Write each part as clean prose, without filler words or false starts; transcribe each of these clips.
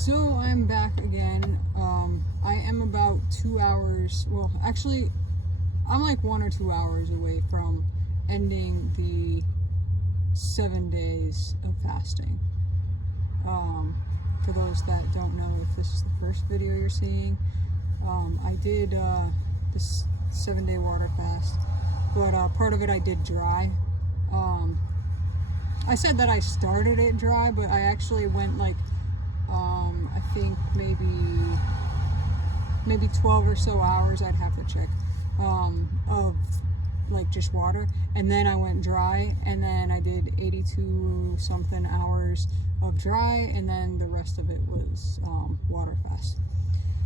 So I'm back again. I am about 2 hours, well, actually, I'm like 1 or 2 hours away from ending the 7 days of fasting. For those that don't know, if this is the first video you're seeing, I did this 7-day water fast, but part of it I did dry. I said that I started it dry, but I actually went like I think maybe 12 or so hours, I'd have to check, of like just water, and then I went dry, and then I did 82 something hours of dry, and then the rest of it was water fast.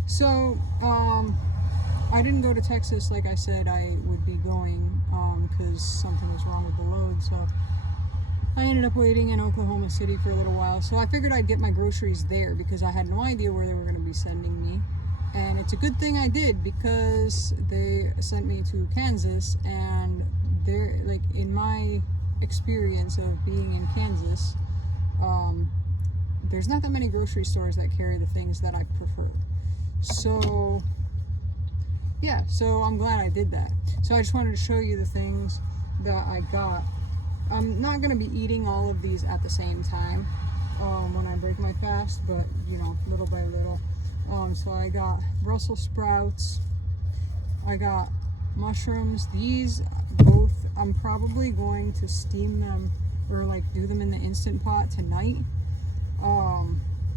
So I didn't go to Texas like I said I would be going because something was wrong with the load, so I ended up waiting in Oklahoma City for a little while. So I figured I'd get my groceries there because I had no idea where they were going to be sending me. And it's a good thing I did, because they sent me to Kansas, and they're like, in my experience of being in Kansas, there's not that many grocery stores that carry the things that I prefer. So yeah, so I'm glad I did that. So I just wanted to show you the things that I got. I'm not going to be eating all of these at the same time when I break my fast, but you know, little by little. So I got Brussels sprouts, I got mushrooms. These both, I'm probably going to steam them or like do them in the Instant Pot tonight,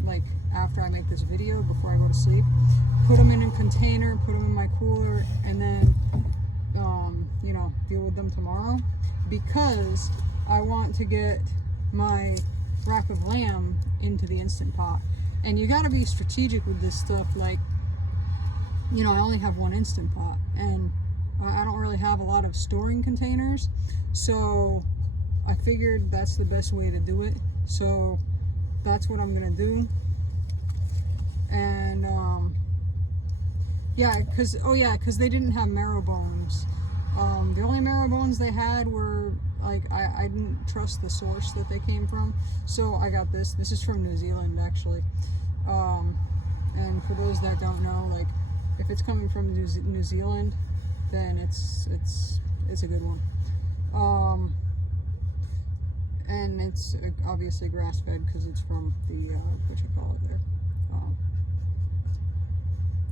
like after I make this video, before I go to sleep. Put them in a container, put them in my cooler, and then you know, deal with them tomorrow, because I want to get my rack of lamb into the Instant Pot. And you got to be strategic with this stuff. Like, you know, I only have one Instant Pot, and I don't really have a lot of storing containers, so I figured that's the best way to do it. So that's what I'm gonna do. And yeah, because they didn't have marrow bones. The only marrow bones they had were like, I didn't trust the source that they came from, so I got this. This is from New Zealand, actually. And for those that don't know, like, if it's coming from New Zealand, then it's a good one. And it's obviously grass-fed because it's from the what you call it there,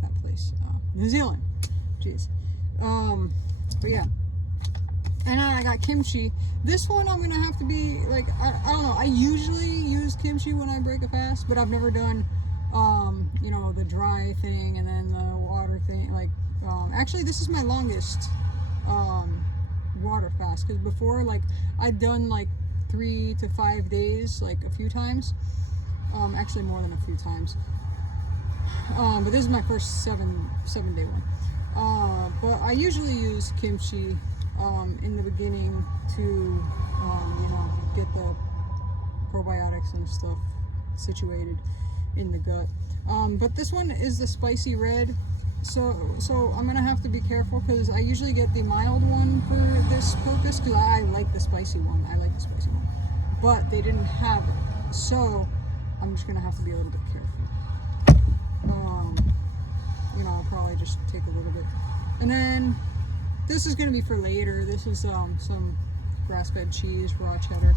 that place, New Zealand. Jeez. But yeah. And I got kimchi. This one I'm gonna have to be like, I don't know. I usually use kimchi when I break a fast, but I've never done you know, the dry thing and then the water thing. Like, actually, this is my longest water fast, because before, like, I'd done like 3 to 5 days, like a few times. Actually more than a few times. But this is my first 7-day one. But I usually use kimchi in the beginning to you know, get the probiotics and stuff situated in the gut. But this one is the spicy red, so I'm gonna have to be careful, because I usually get the mild one for this purpose, because I like the spicy one. But they didn't have it, so I'm just gonna have to be a little bit careful. You know, I'll probably just take a little bit. And then this is gonna be for later. This is some grass-fed cheese, raw cheddar.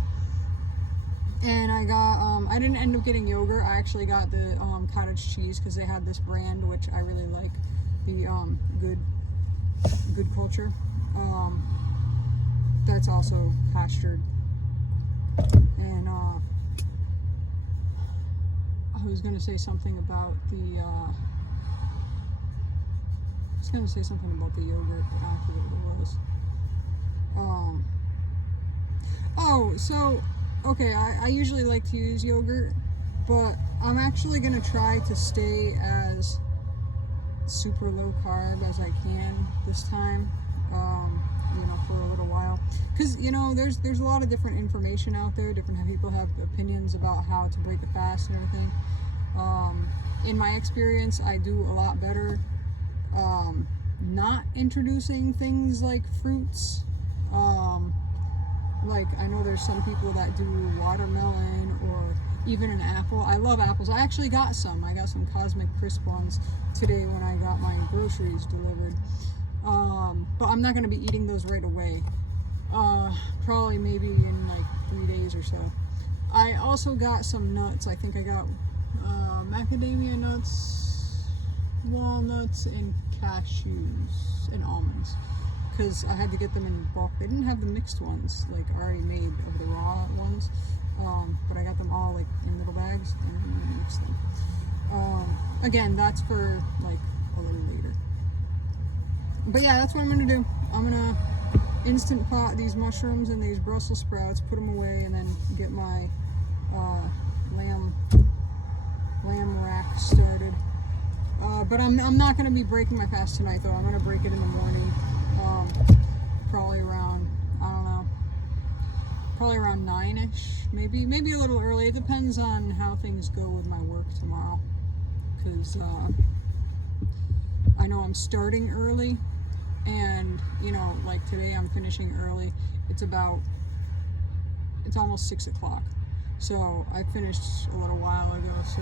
And I got, I didn't end up getting yogurt. I actually got the cottage cheese, because they had this brand, which I really like, the Good Culture. That's also pastured. And I was gonna say something about the yogurt, but I forget what it was. Oh, so okay, I usually like to use yogurt, but I'm actually gonna try to stay as super low carb as I can this time, you know, for a little while, because, you know, there's a lot of different information out there. Different people have opinions about how to break a fast and everything. In my experience, I do a lot better not introducing things like fruits. Like, I know there's some people that do watermelon or even an apple. I love apples. I actually got some. I got some Cosmic Crisp ones today when I got my groceries delivered. But I'm not going to be eating those right away. Probably maybe in like 3 days or so. I also got some nuts. I think I got macadamia nuts, walnuts, and cashews and almonds, because I had to get them in bulk. They didn't have the mixed ones, like already made of the raw ones, but I got them all like in little bags and I mixed them. Again, that's for like a little later. But yeah, that's what I'm gonna do. I'm gonna instant pot these mushrooms and these Brussels sprouts, put them away, and then get my lamb rack started. But I'm not going to be breaking my fast tonight, though. I'm going to break it in the morning, probably around, I don't know, probably around 9ish, maybe a little early. It depends on how things go with my work tomorrow, because I know I'm starting early, and you know, like today I'm finishing early. It's almost 6 o'clock. So I finished a little while ago, so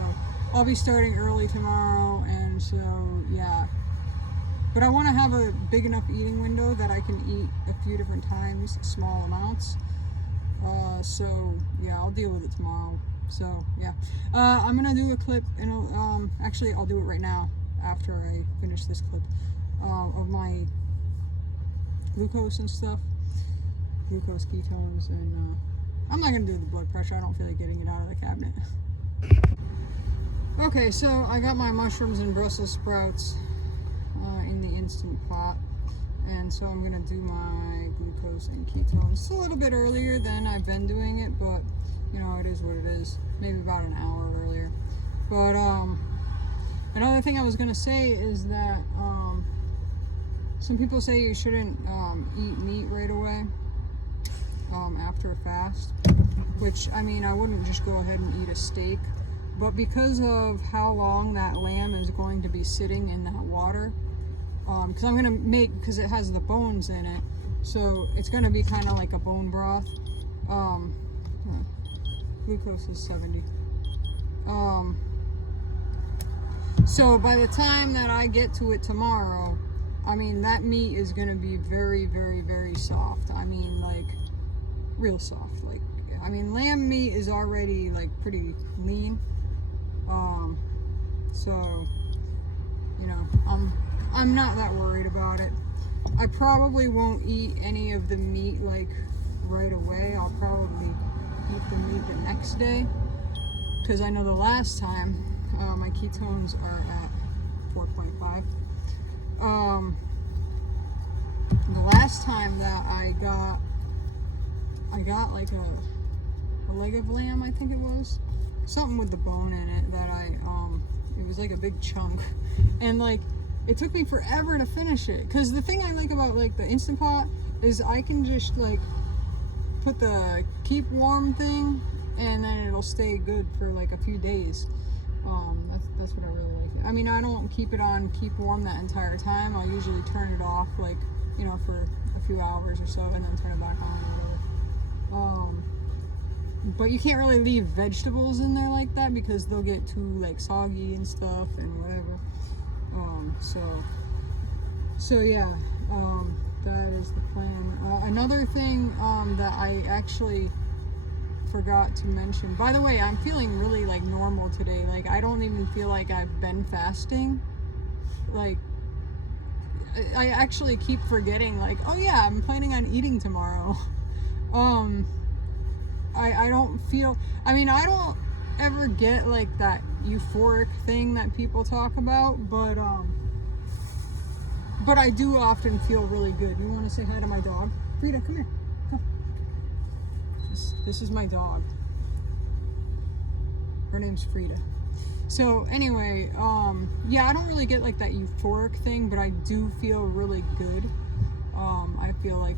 I'll be starting early tomorrow, and so yeah. But I want to have a big enough eating window that I can eat a few different times, small amounts. So yeah, I'll deal with it tomorrow. So yeah, I'm gonna do a clip, and actually I'll do it right now after I finish this clip of my glucose and stuff, glucose, ketones, and I'm not going to do the blood pressure. I don't feel like getting it out of the cabinet. Okay, so I got my mushrooms and Brussels sprouts in the Instant Pot. And so I'm going to do my glucose and ketones. It's a little bit earlier than I've been doing it, but, you know, it is what it is. Maybe about an hour earlier. But another thing I was going to say is that some people say you shouldn't eat meat right away. After a fast, which, I mean, I wouldn't just go ahead and eat a steak, but because of how long that lamb is going to be sitting in that water, because I'm gonna because it has the bones in it, so it's gonna be kind of like a bone broth. Glucose is 70. So by the time that I get to it tomorrow, I mean, that meat is gonna be very, very, very soft. I mean, like, real soft. Like, I mean, lamb meat is already like pretty lean, so you know, I'm not that worried about it. I probably won't eat any of the meat like right away. I'll probably eat the meat the next day, because I know the last time my ketones are at 4.5. The last time that I got like a leg of lamb, I think it was, something with the bone in it, that it was like a big chunk, and like it took me forever to finish it, because the thing I like about like the Instant Pot is I can just like put the keep warm thing, and then it'll stay good for like a few days. That's what I really like. I mean, I don't keep it on keep warm that entire time. I'll usually turn it off, like, you know, for a few hours or so, and then turn it back on or whatever. But you can't really leave vegetables in there like that, because they'll get too like soggy and stuff and whatever. So yeah, that is the plan. Another thing that I actually forgot to mention, by the way, I'm feeling really like normal today. Like, I don't even feel like I've been fasting. Like, I actually keep forgetting, like, oh yeah, I'm planning on eating tomorrow. I don't feel, I mean, I don't ever get like that euphoric thing that people talk about, but I do often feel really good. You want to say hi to my dog? Frida, come here. Come. This is my dog. Her name's Frida. So anyway, yeah, I don't really get like that euphoric thing, but I do feel really good. I feel like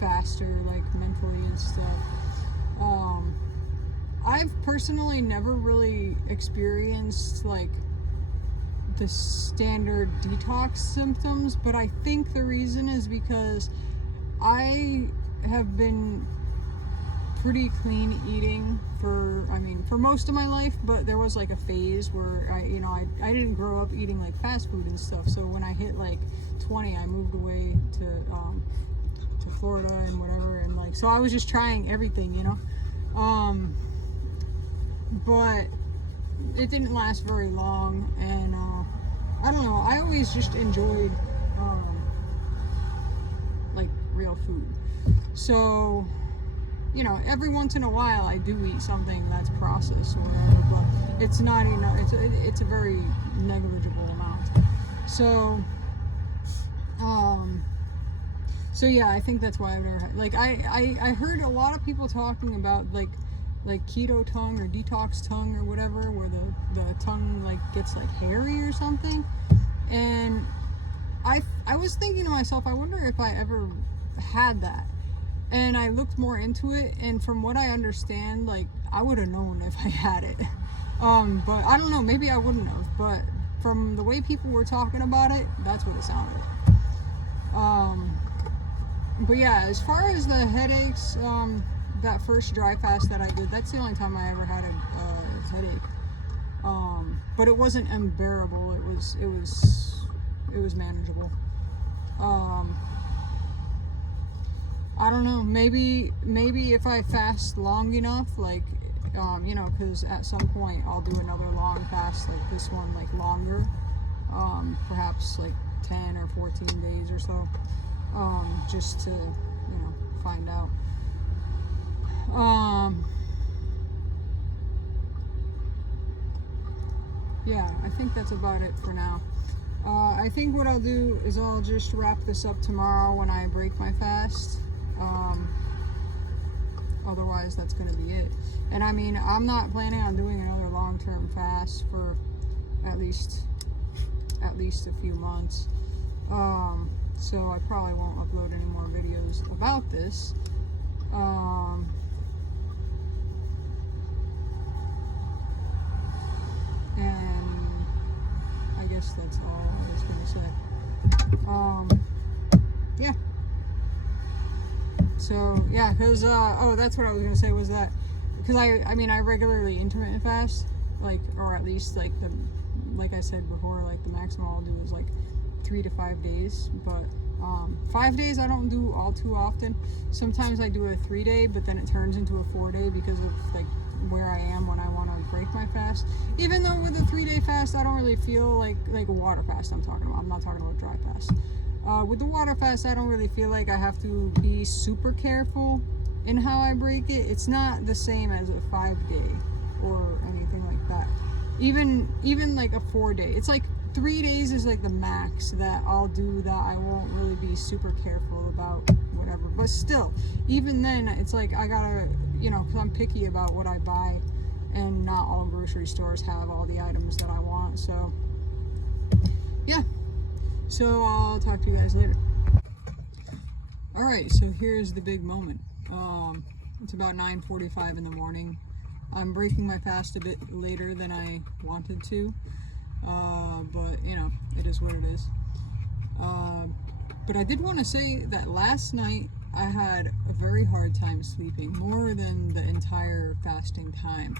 faster, like mentally and stuff. I've personally never really experienced like the standard detox symptoms, but I think the reason is because I have been pretty clean eating for most of my life, but there was like a phase where I didn't grow up eating like fast food and stuff. So when I hit like 20, I moved away to Florida and whatever, and like, so I was just trying everything, but it didn't last very long, and I don't know, I always just enjoyed like real food. So every once in a while I do eat something that's processed or whatever, but it's not enough. It's a very negligible amount. So yeah, I think that's why I've never had, like, I heard a lot of people talking about like keto tongue or detox tongue or whatever, where the tongue like gets like hairy or something. And I was thinking to myself, I wonder if I ever had that. And I looked more into it, and from what I understand, like, I would have known if I had it. But I don't know, maybe I wouldn't have. But from the way people were talking about it, that's what it sounded. But yeah, as far as the headaches, that first dry fast that I did, that's the only time I ever had a headache. But it wasn't unbearable. It was manageable. I don't know, maybe if I fast long enough, like, because at some point I'll do another long fast like this one, like longer, perhaps like 10 or 14 days or so, just to, find out. Yeah, I think that's about it for now. I think what I'll do is I'll just wrap this up tomorrow when I break my fast. Otherwise that's going to be it. And I'm not planning on doing another long-term fast for at least a few months. So I probably won't upload any more videos about this. And I guess that's all I was going to say. Yeah. So yeah, because that's what I was gonna say, was that because I regularly intermittent fast, like, or at least like I said before, like the maximum I'll do is like 3 to 5 days, but 5 days I don't do all too often. Sometimes I do a 3-day, but then it turns into a 4-day because of like where I am when I want to break my fast. Even though with a 3-day fast I don't really feel like a water fast I'm talking about. I'm not talking about dry fast. With the water fast, I don't really feel like I have to be super careful in how I break it. It's not the same as a 5-day or anything like that. Even like a 4-day. It's like 3 days is like the max that I'll do that I won't really be super careful about whatever. But still, even then, it's like I gotta, because I'm picky about what I buy, and not all grocery stores have all the items that I want. So, yeah. So I'll talk to you guys later. Alright, so here's the big moment. It's about 9:45 in the morning. I'm breaking my fast a bit later than I wanted to. But, it is what it is. But I did want to say that last night I had a very hard time sleeping, more than the entire fasting time.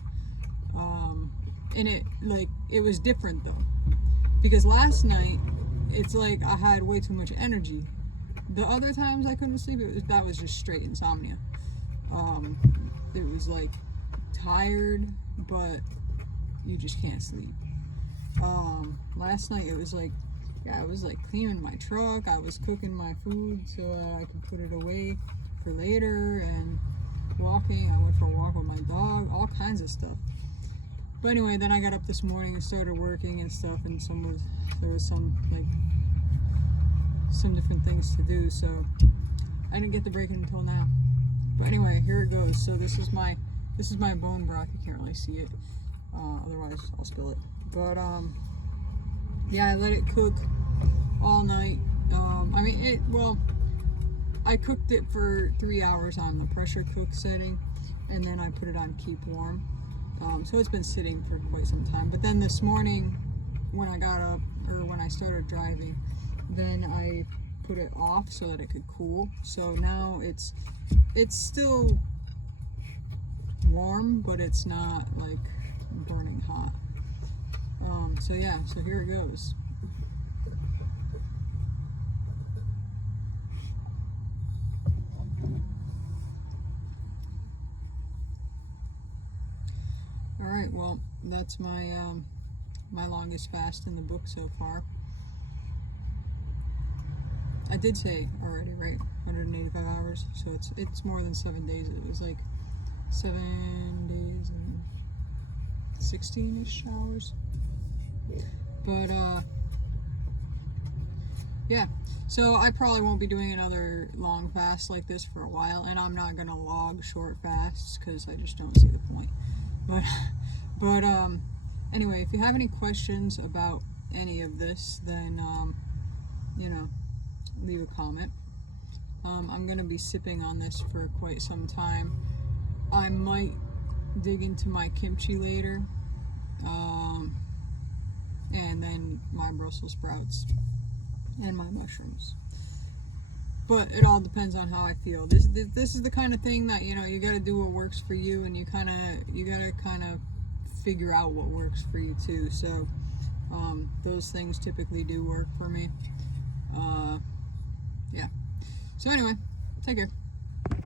And it was different though. Because last night, it's like I had way too much energy. The other times I couldn't sleep, that was just straight insomnia. It was like tired, but you just can't sleep. Last night it was like, I was like cleaning my truck, I was cooking my food so I could put it away for later, and walking. I went for a walk with my dog, all kinds of stuff. But anyway, then I got up this morning and started working and stuff, and there was some different things to do, so I didn't get to break it until now. But anyway, here it goes. So this is my bone broth. You can't really see it, otherwise I'll spill it. But yeah, I let it cook all night. I cooked it for 3 hours on the pressure cook setting, and then I put it on keep warm. So it's been sitting for quite some time. But then this morning, when I got up, or when I started driving, then I put it off so that it could cool. So now it's still warm, but it's not like burning hot. So yeah, so here it goes. All right, well, that's my my longest fast in the book so far. I did say already, right? 185 hours, so it's more than 7 days. It was like 7 days and 16-ish hours. But yeah, so I probably won't be doing another long fast like this for a while, and I'm not gonna log short fasts because I just don't see the point. But anyway, if you have any questions about any of this, then you know, leave a comment. I'm gonna be sipping on this for quite some time. I might dig into my kimchi later, and then my Brussels sprouts and my mushrooms. But it all depends on how I feel. This is the kind of thing that, you know, you got to do what works for you, and you gotta kind of figure out what works for you too. So those things typically do work for me. Yeah. So anyway, take care.